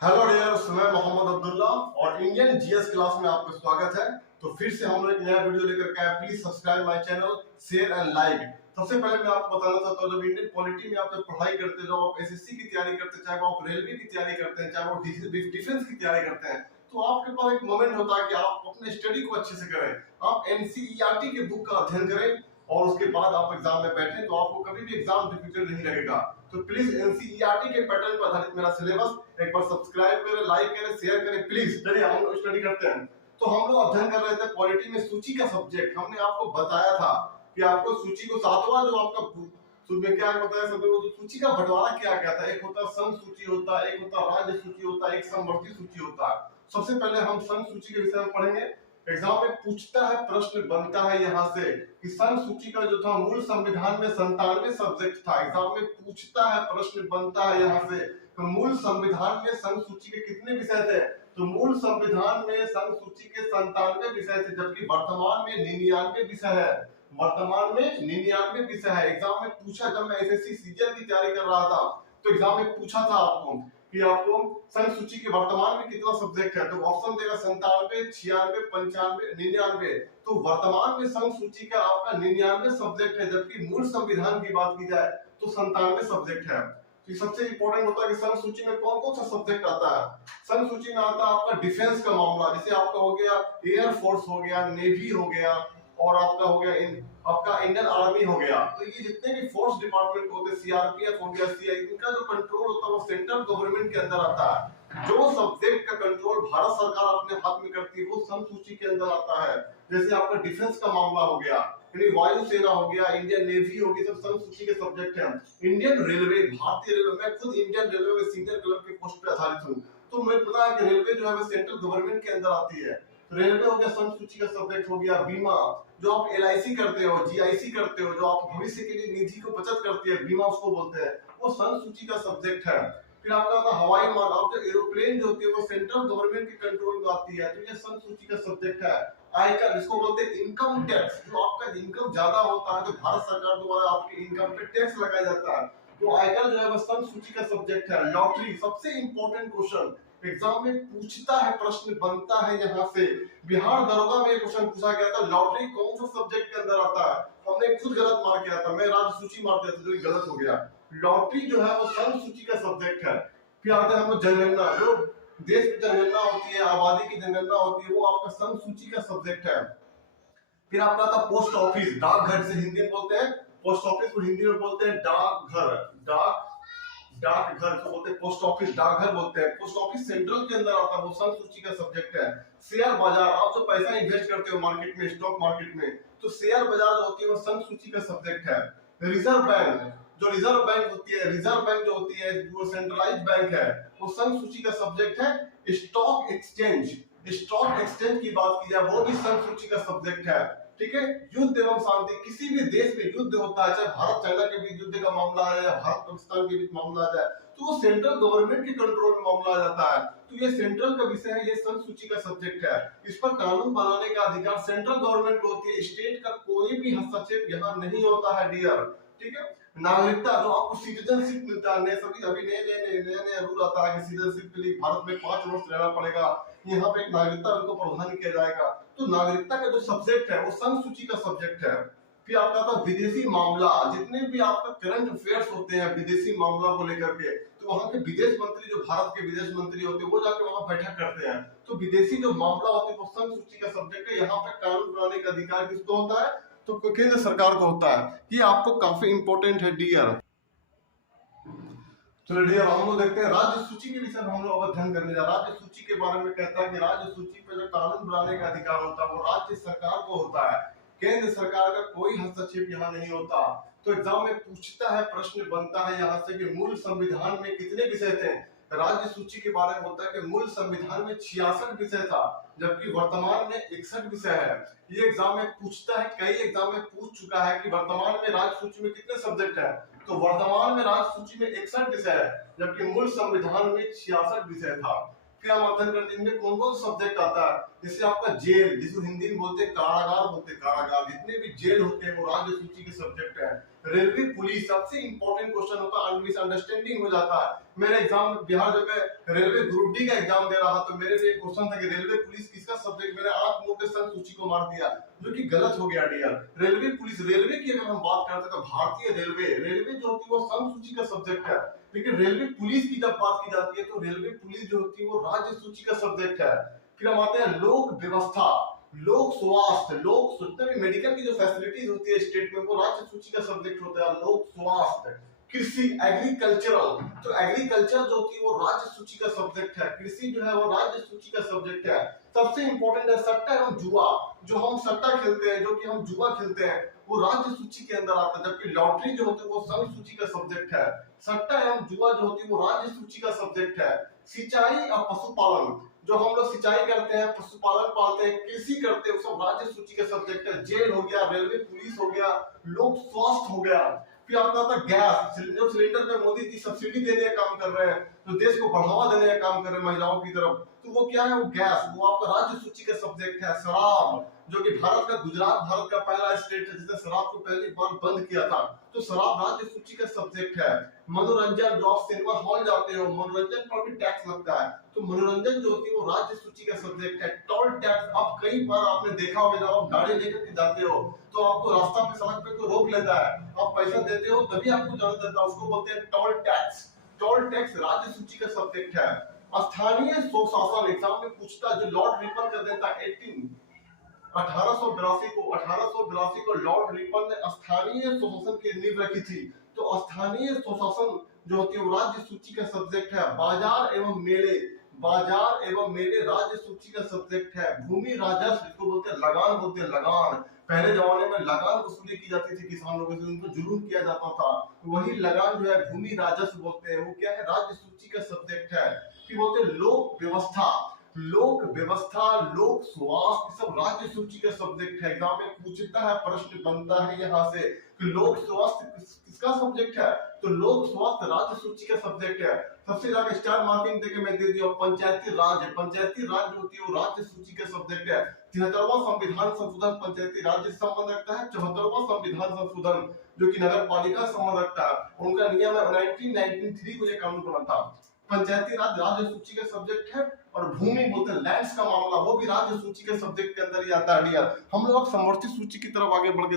Hello dears, मैं मोहम्मद अब्दुल्ला और Indian GS class में आपका स्वागत है। तो फिर से हम लोग एक नया वीडियो लेकर के आए। Please subscribe my channel, share and like. सबसे पहले मैं आपको बताना चाहता हूँ, जब इंडियन पॉलिटी में आप जब पढ़ाई करते हैं, जब आप एसएससी की तैयारी करते हैं, चाहे वो आप रेलवे की तैयारी करते हैं, चाहे वो डिफेंस की तैयारी करते हैं, तो आपके पास एक मोमेंट होता है कि आप अपने स्टडी को अच्छे से करें। आप एनसीईआरटी के बुक का अध्ययन करें और उसके बाद आप एग्जाम में बैठे तो आपको कभी भी एग्जाम डिफिकल्ट नहीं लगेगा। तो प्लीज एनसीईआरटी के पैटर्न पर आधारित मेरा सिलेबस एक बार सब्सक्राइब करें, लाइक करें, शेयर करें प्लीज। चलिए हम लोग स्टडी करते हैं। तो हम लोग अध्ययन कर रहे थे पॉलिटी में सूची का सब्जेक्ट। हमने आपको बताया था कि आपको सूची को सातवां जो आपका में क्या बताया सब लोगों को, सूची का बंटवारा क्या क्या था। एक होता संघ सूची होता है, एक होता राज्य सूची होता है, एक समवर्ती सूची होता है। सबसे पहले हम संघ सूची के विषय में पढ़ेंगे। एग्जाम में पूछता है, प्रश्न बनता है यहाँ से कि संघ सूची का जो था मूल संविधान में 97 सब्जेक्ट था। एग्जाम में पूछता है, प्रश्न बनता है यहाँ से तो मूल संविधान में संघ सूची के कितने विषय थे। तो मूल संविधान में संघ सूची के 97 विषय थे, जबकि वर्तमान में 99 विषय है। वर्तमान में 99 विषय है। एग्जाम में पूछा, जब मैं एसएससी सीजीएल की तैयारी कर रहा था तो एग्जाम में पूछा था आपको कि आपको संघ सूची के वर्तमान में कितना सब्जेक्ट है। तो ऑप्शन देगा 97, 96, 95, 99। तो वर्तमान में संघ सूची का आपका 99 सब्जेक्ट है, जबकि मूल संविधान की बात की जाए तो 97 सब्जेक्ट है। तो सबसे इंपॉर्टेंट होता है कि संघ सूची में कौन कौन सा सब्जेक्ट आता है। संघ सूची में आता है आपका डिफेंस का मामला, जैसे आपका हो गया एयर फोर्स हो गया, नेवी हो गया, और आपका हो गया आपका इंडियन आर्मी हो गया। तो ये जितने भी फोर्स डिपार्टमेंट होते हैं, सीआरपीएफ हो गया, सीआई, इनका जो कंट्रोल होता है वो सेंट्रल गवर्नमेंट के अंदर आता है। जो सब्जेक्ट का कंट्रोल भारत सरकार अपने हाथ में करती है वो संघ सूची के अंदर आता है। जैसे आपका डिफेंस का मामला हो गया, यानी वायुसेना हो गया, इंडियन नेवी हो गई, सब संघ सूची के सब्जेक्ट हैं। इंडियन रेलवे, भारतीय रेलवे, मैं खुद इंडियन रेलवे में सीनियर क्लर्क के पोस्ट पे आधारित हूँ, तो मुझे पता है कि रेलवे जो है वो सेंट्रल गवर्नमेंट के अंदर आती है। रेलवे हो गया संघ सूची का सब्जेक्ट हो गया। बीमा, जो आप एलआईसी करते हो, जीआईसी करते हो, जो आप भविष्य के लिए निधि को बचत करती है, बीमा उसको बोलते हैं, वो संघ सूची का सब्जेक्ट है। फिर आपका था हवाई मार्ग, जो एरोप्लेन जो होती है वो सेंट्रल गवर्नमेंट के कंट्रोल में आती है, तो ये संघ सूची का सब्जेक्ट है। आयकर, जिसको बोलते हैं इनकम टैक्स, जो आपका इनकम ज्यादा होता है, जो भारत सरकार द्वारा आपके इनकम पे टैक्स लगाया जाता है, तो आयकर जो है वो संघ सूची का सब्जेक्ट है। लॉटरी, सबसे इंपॉर्टेंट क्वेश्चन एग्जाम में पूछता है, प्रश्न बनता है यहाँ से। बिहार दरोगा में क्वेश्चन पूछा गया था, लॉटरी कौन सा सब्जेक्ट के अंदर आता है। हमने खुद गलत मार किया था, मैं राज्य सूची मार दिया था, जो गलत हो गया। लॉटरी जो है वो संघ सूची का सब्जेक्ट है। फिर आते हैं हम जनगणना, जो देश की जनगणना होती है, आबादी की जनगणना होती है, वो आपका संघ सूची का सब्जेक्ट है। फिर आपका था पोस्ट ऑफिस, डाकघर से हिंदी में बोलते हैं, पोस्ट ऑफिस को हिंदी में बोलते हैं डाकघर। डाकघर को बोलते हैं पोस्ट ऑफिस, डाकघर बोलते हैं। पोस्ट ऑफिस सेंट्रल के अंदर आता है, वो संघ सूची का सब्जेक्ट है। शेयर बाजार, आप जो पैसा इन्वेस्ट करते हो मार्केट में, स्टॉक मार्केट में, तो शेयर बाजार जो होती है वो संघ सूची का सब्जेक्ट है। रिजर्व बैंक, जो रिजर्व बैंक होती है, रिजर्व बैंक जो होती है वो सेंट्रलाइज्ड बैंक है, वो संघ सूची का सब्जेक्ट है। स्टॉक एक्सचेंज, स्टॉक एक्सचेंज की बात की जाए वो भी संघ सूची का सब्जेक्ट है। ठीक है। युद्ध एवं शांति, किसी भी देश में युद्ध होता है, चाहे भारत चाइना के बीच युद्ध का मामला है या भारत पाकिस्तान के बीच मामला आ जाए, तो वो सेंट्रल गवर्नमेंट के कंट्रोल में मामला आ जाता है, तो ये सेंट्रल का विषय है, ये संघ सूची का सब्जेक्ट है। इस पर कानून बनाने का अधिकार सेंट्रल गवर्नमेंट को होती है, स्टेट का कोई भी हस्तक्षेप यहाँ नहीं होता है डियर। ठीक है। नागरिकता, जो आपको सिटीजनशिप मिलता है, नए सभी अभी नए रूल आता है कि सिटीजनशिप के लिए भारत में 5 वर्ष रहना पड़ेगा, यहाँ पे एक नागरिकता को प्रदान किया जाएगा। तो नागरिकता का जो सब्जेक्ट है वो संघ सूची का सब्जेक्ट है। फिर आपका था विदेशी मामला, जितने भी आपका करंट अफेयर्स होते हैं विदेशी मामला को लेकर के, तो वहां के विदेश मंत्री, जो भारत के विदेश मंत्री होते हैं, वो जाके वहां बैठक करते हैं। तो विदेशी जो मामला होते हैं वो संघ सूची का सब्जेक्ट है। यहाँ पे कानून बनाने का अधिकार किसको होता है, तो केंद्र सरकार को होता है। ये आपको काफी इंपॉर्टेंट है डियर। चलो डियर, हम लोग देखते हैं राज्य सूची के विषय में हम लोग अध्ययन करने जा रहे हैं। राज्य सूची के बारे में कहता है कि राज्य सूची पर जो कानून बनाने का अधिकार होता है वो राज्य सरकार को होता है, केंद्र सरकार का कोई हस्तक्षेप यहाँ नहीं होता। तो एग्जाम में पूछता है, प्रश्न बनता है यहाँ से कि मूल संविधान में कितने विषय थे। राज्य सूची के बारे में होता है कि मूल संविधान में 66 विषय था, जबकि वर्तमान में 61 विषय है। ये एग्जाम में पूछता है, कई एग्जाम में पूछ चुका है कि वर्तमान में राज्य सूची में कितने सब्जेक्ट है। तो वर्तमान में राज्य सूची में 61 विषय है, जबकि मूल संविधान में 66 विषय था। फिर हम अध्ययन करते हैं इनमें कौन कौन सब्जेक्ट आता है। जैसे आपका जेल, जिसको हिंदी में बोलते हैं कारागार, बोलते हैं कारागार, जितने भी जेल होते हैं वो राज्य सूची के सब्जेक्ट है। रेलवे पुलिस सबसे इंपॉर्टेंट क्वेश्चन होता है, मिसअंडरस्टैंडिंग हो जाता है। मेरे एग्जाम में बिहार जब मैं रेलवे ग्रुप डी का एग्जाम दे रहा तो मेरे लिए क्वेश्चन था कि रेलवे पुलिस किसका सब्जेक्ट, मैंने आंख मूंद के संघ सूची को मार दिया, जो कि गलत हो गया डियर। रेलवे पुलिस, रेलवे की अगर हम बात करते हैं तो भारतीय रेलवे, रेलवे जो होती है वो संघ सूची का सब्जेक्ट है, लेकिन रेलवे पुलिस की जब बात की जाती है तो रेलवे पुलिस जो होती है वो राज्य सूची का सब्जेक्ट है। फिर हम आते हैं लोक व्यवस्था, लोक स्वास्थ्य, लोक जितने भी मेडिकल की जो फैसिलिटीज होती है स्टेट में वो राज्य सूची का सब्जेक्ट होता है। लोक स्वास्थ्य, कृषि एग्रीकल्चरल, तो एग्रीकल्चर जो होती है वो राज्य सूची का सब्जेक्ट है, कृषि जो है वो राज्य सूची का सब्जेक्ट है। सबसे इंपॉर्टेंट है सट्टा एवं जुआ, जो हम सट्टा खेलते हैं, जो कि हम जुआ खेलते हैं, वो राज्य सूची के अंदर आता है, जबकि लॉटरी जो होती है वो संघ सूची का सब्जेक्ट है। सट्टा एवं जुआ जो होती है वो राज्य सूची का सब्जेक्ट है। सिंचाई और पशुपालन, जो हम लोग सिंचाई करते हैं, पशुपालन पालते हैं, कृषि करते हैं, वो सब राज्य सूची के सब्जेक्ट है। जेल हो गया, रेलवे पुलिस हो गया, लोक स्वास्थ्य हो गया। फिर आपका आता है गैस, जो सिलेंडर पे मोदी जी सब्सिडी देने का काम कर रहे हैं, तो देश को बढ़ावा देने का काम कर रहे हैं महिलाओं की तरफ, तो वो क्या है, वो गैस, वो आपका राज्य सूची का सब्जेक्ट है। शराब, जो कि भारत का, गुजरात भारत का पहला स्टेट है जिसने शराब को पहली बार बंद किया था, तो शराब राज्य सूची का सब्जेक्ट है। मनोरंजन, जो आप सिनेमा हॉल जाते हो, मनोरंजन पर भी टैक्स लगता है, तो मनोरंजन जो होती है वो राज्य सूची का सब्जेक्ट है। टोल टैक्स, आप कई बार आपने देखा होगा जब आप गाड़ी लेकर के जाते हो तो आपको रास्ता पे, सड़क पे कोई रोक लेता है, आप पैसा देते हो तभी आपको जाने देता है, उसको बोलते हैं टोल टैक्स। टोल टैक्स राज्य सूची का सब्जेक्ट है। स्थानीय स्वशासन, एग्जाम में पूछता है, जो लॉर्ड रिपन कर देता है 1882 को लॉर्ड रिपन ने स्थानीय स्वशासन की नींव रखी थी, तो स्थानीय स्वशासन जो होती है वो राज्य सूची का सब्जेक्ट है। बाजार एवं मेले, बाजार एवं मेले राज्य सूची का सब्जेक्ट है। भूमि राजस्व, जिसको बोलते हैं लगान, बोलते हैं लगान, पहले जमाने में लगान वसूली की जाती थी किसान लोगों से, उनको जुलूम किया जाता था, वही लगान जो है भूमि राजस्व बोलते हैं, वो क्या है, राज्य सूची का सब्जेक्ट है। फिर बोलते हैं लोक व्यवस्था, लोक व्यवस्था, लोक स्वास्थ्य, सब राज्य सूची का सब्जेक्ट है। एग्जाम में पूछता है, प्रश्न बनता है यहाँ से कि लोक स्वास्थ्य किसका सब्जेक्ट है, तो लोक स्वास्थ्य राज्य सूची का सब्जेक्ट है। सबसे ज्यादा स्टार मार्किंग देके मैं दे दिया पंचायती राज, पंचायती राज जो होती है वो राज्य सूची का सब्जेक्ट है। 73वां संविधान संशोधन पंचायती राज से संबंध रखता है। 74वां संविधान संशोधन जो कि नगर पालिका से संबंध रखता है, उनका नियम है 1993 को ये कानून बना था। पंचायती राज राज्य सूची का सब्जेक्ट है। और भूमि बोलते हैं लैंड्स का मामला, वो भी राज्य सूची के सब्जेक्ट के अंदर ही आता है डियर। हम लोग समवर्ती सूची की तरफ आगे बढ़ के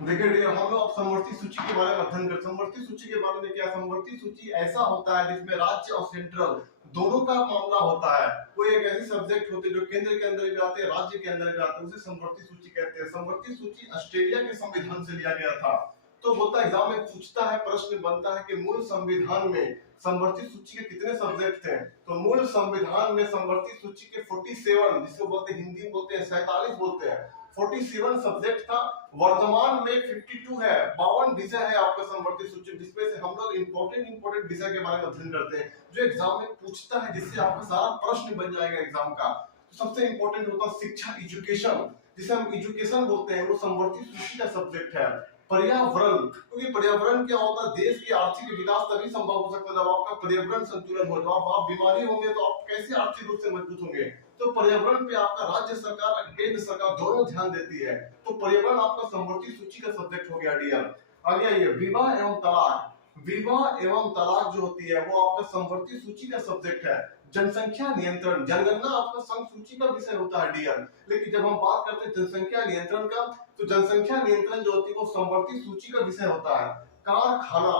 देखिए डियर, हम लोग समवर्ती सूची के बारे में अध्ययन करते हैं। समवर्ती सूची के बारे में क्या, समवर्ती सूची ऐसा होता है जिसमें राज्य और सेंट्रल दोनों का मामला होता है। कोई एक ऐसी सब्जेक्ट होते हैं जो केंद्र के अंदर भी आते हैं, राज्य के अंदर भी आते हैं, उसे समवर्ती सूची कहते हैं। समवर्ती सूची ऑस्ट्रेलिया के संविधान से लिया गया था। तो बोलता है, एग्जाम में पूछता है, प्रश्न बनता है कि मूल संविधान में समवर्ती सूची के कितने सब्जेक्ट थे, तो मूल संविधान में समवर्ती सूची के 47, जिसको बोलते हैं, हिंदी में बोलते हैं 47 बोलते हैं, 47 सब्जेक्ट था। वर्तमान में 52 है, 52 विषय है आपका समवर्ती सूची, जिसमें से हम लोग इंपॉर्टेंट विषय के बारे में अध्ययन करते हैं जो एग्जाम में पूछता है, जिससे आपका सारा प्रश्न बन जाएगा एग्जाम का। तो सबसे इंपॉर्टेंट होता है शिक्षा, एजुकेशन, जिसे हम एजुकेशन बोलते हैं, वो समवर्ती सूची का सब्जेक्ट है। पर्यावरण, क्योंकि पर्यावरण क्या होता है, देश की आर्थिक विकास तभी संभव हो सकता है जब आपका पर्यावरण संतुलन हो। जब आप बीमारी होंगे तो आप कैसे आर्थिक रूप से मजबूत होंगे, तो पर्यावरण पे आपका राज्य सरकार और केंद्र सरकार दोनों ध्यान देती है, तो पर्यावरण आपका समवर्ती सूची का सब्जेक्ट हो गया डियर। आगे आइए, विवाह एवं तलाक, विवाह एवं तलाक जो होती है वो आपका समवर्ती सूची का सब्जेक्ट है। जनसंख्या नियंत्रण, जनगणना आपका संघ सूची का विषय होता है डियर, लेकिन जब हम बात करते हैं जनसंख्या नियंत्रण का, तो जनसंख्या नियंत्रण जो होती है वो समवर्ती सूची का विषय होता है। कारखाना,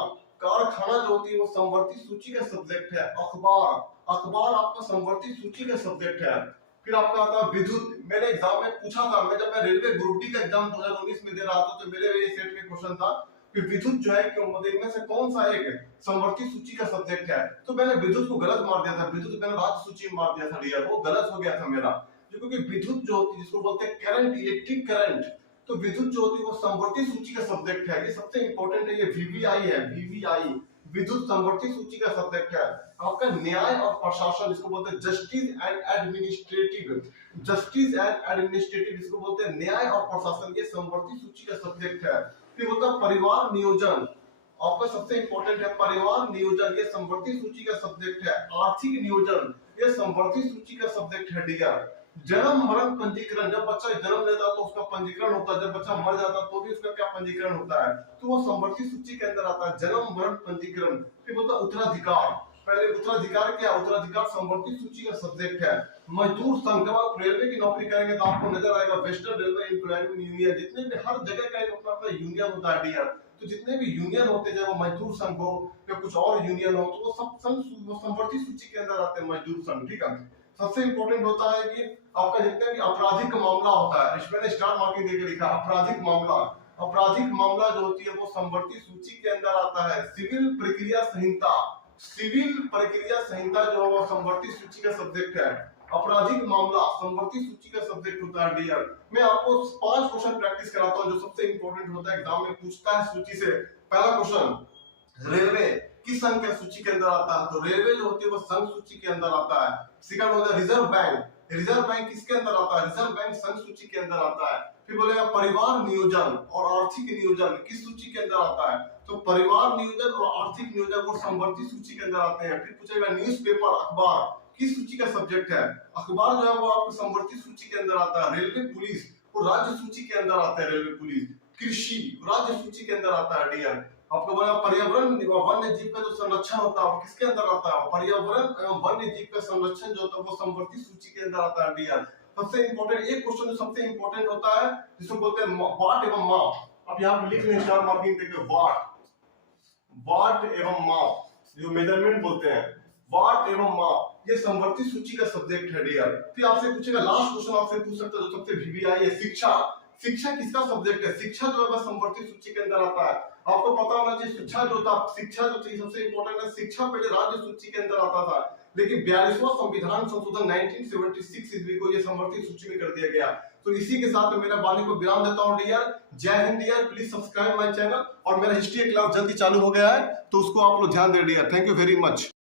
कारखाना जो होती है वो समवर्ती सूची का सब्जेक्ट है। अखबार, अखबार आपका समवर्ती सूची का सब्जेक्ट है। फिर आपका आता है विद्युत, मैंने एग्जाम में पूछा था, मैं जब मैं रेलवे ग्रुप डी का एग्जाम 2019 में दे रहा था तो मेरे ये सेट में क्वेश्चन था कि विद्युत जो है इनमें से कौन सा एक समवर्ती सूची का सब्जेक्ट है, तो मैंने विद्युत को गलत मार दिया था, विद्युत मैंने राज्य सूची में मार दिया था डियर, वो गलत हो गया था मेरा, क्योंकि विद्युत जो होती है जिसको बोलते हैं करंट, इलेक्ट्रिक करंट, तो विद्युत जो होती है वो समवर्ती सूची का सब्जेक्ट है। ये सबसे इंपॉर्टेंट है, ये वीवीआई है, वीवीआई विद्युत समवर्ती सूची का सब्जेक्ट है। आपका न्याय और प्रशासन, जिसको बोलते हैं justice and administrative, justice and administrative जिसको बोलते हैं न्याय और प्रशासन, ये समवर्ती सूची का सब्जेक्ट है। फिर होता है परिवार नियोजन, आपका सबसे इंपॉर्टेंट है परिवार नियोजन, ये समवर्ती सूची का सब्जेक्ट है। आर्थिक नियोजन, ये समवर्ती सूची का सब्जेक्ट है डियर। जन्म मरण पंजीकरण, जब बच्चा जन्म लेता है तो उसका पंजीकरण होता है, जब बच्चा मर जाता है तो भी उसका क्या पंजीकरण होता है, तो वो समवर्ती सूची के अंदर आता है, जन्म मरण पंजीकरण। फिर बोलता है उत्तराधिकार। पहले उत्तराधिकार क्या, उत्तराधिकार समवर्ती सूची का सब्जेक्ट है। मजदूर संघ, जब आप रेलवे की नौकरी करेंगे तो आपको नजर आएगा वेस्टर्न रेलवे एम्प्लॉयमेंट यूनियन, जितने भी हर जगह का एक अपना अपना यूनियन होता है डियर। तो जितने भी यूनियन होते हैं, चाहे वो मजदूर संघ हो या कुछ और यूनियन हो, तो वो सब संघ वो समवर्ती सूची के अंदर आते हैं, मजदूर संघ, ठीक है। सबसे इंपॉर्टेंट होता है कि आपका जितना भी आपराधिक मामला होता है, इसमें मैंने स्टार मार्किंग देकर लिखा आपराधिक मामला। आपराधिक मामला जो होती है वो समवर्ती सूची के अंदर आता है। सिविल प्रक्रिया संहिता, सिविल प्रक्रिया संहिता जो है वो समवर्ती सूची का सब्जेक्ट है। आपराधिक मामला समवर्ती सूची का सब्जेक्ट होता है डियर। मैं आपको 5 क्वेश्चन प्रैक्टिस कराता हूं जो सबसे इंपॉर्टेंट होता है, एग्जाम में पूछता है सूची से। पहला क्वेश्चन, रेलवे किस संघ के सूची के अंदर आता है, तो रेलवे जो होती है वो संघ सूची के अंदर आता है। सेकंड होता है रिजर्व बैंक, रिजर्व बैंक किसके अंदर आता है, रिजर्व बैंक संघ सूची के अंदर आता है। फिर बोलेगा परिवार नियोजन और आर्थिक नियोजन किस सूची के अंदर आता है, तो परिवार नियोजन और आर्थिक नियोजन वो समवर्ती सूची के अंदर आते हैं। फिर पूछेगा न्यूज़पेपर, अखबार किस सूची का सब्जेक्ट है, अखबार जो है वो आपको समवर्ती सूची के अंदर आता है। रेलवे पुलिस वो राज्य सूची के अंदर आता है, रेलवे पुलिस। कृषि राज्य सूची के अंदर आता है डियर। आपको बोला पर्यावरण वन्य जीव का जो संरक्षण होता है वो किसके अंदर आता है, पर्यावरण एवं वन्य जीव का संरक्षण जो होता है वो समवर्ती सूची के अंदर आता है डियर। सबसे इंपॉर्टेंट एक क्वेश्चन जो सबसे इंपॉर्टेंट होता है जिसको बोलते हैं वाट एवं माप। अब यहाँ पे लिख लें स्टार मार्किंग देके, वाट, वाट एवं माप, जो मेजरमेंट बोलते हैं, वाट एवं माप, ये समवर्ती सूची का सब्जेक्ट है डियर। फिर आपसे पूछेगा लास्ट क्वेश्चन आपसे पूछ सकता है जो सबसे वीवीआई है, शिक्षा। शिक्षा किसका सब्जेक्ट है, शिक्षा जो है समवर्ती सूची के अंदर आता है। आपको पता होना चाहिए शिक्षा जो था, शिक्षा जो थी सबसे इंपॉर्टेंट है। शिक्षा पहले राज्य सूची के अंदर आता था, लेकिन 42वां संविधान संशोधन 1976 ईस्वी को ये समवर्ती सूची में कर दिया गया। तो इसी के साथ मेरा वाणी को विराम देता हूं डियर। जय हिंद dear, please subscribe my channel. और मेरा हिस्ट्री क्लास जल्दी चालू हो गया है तो उसको आप लोग ध्यान दे dear. Thank you very much.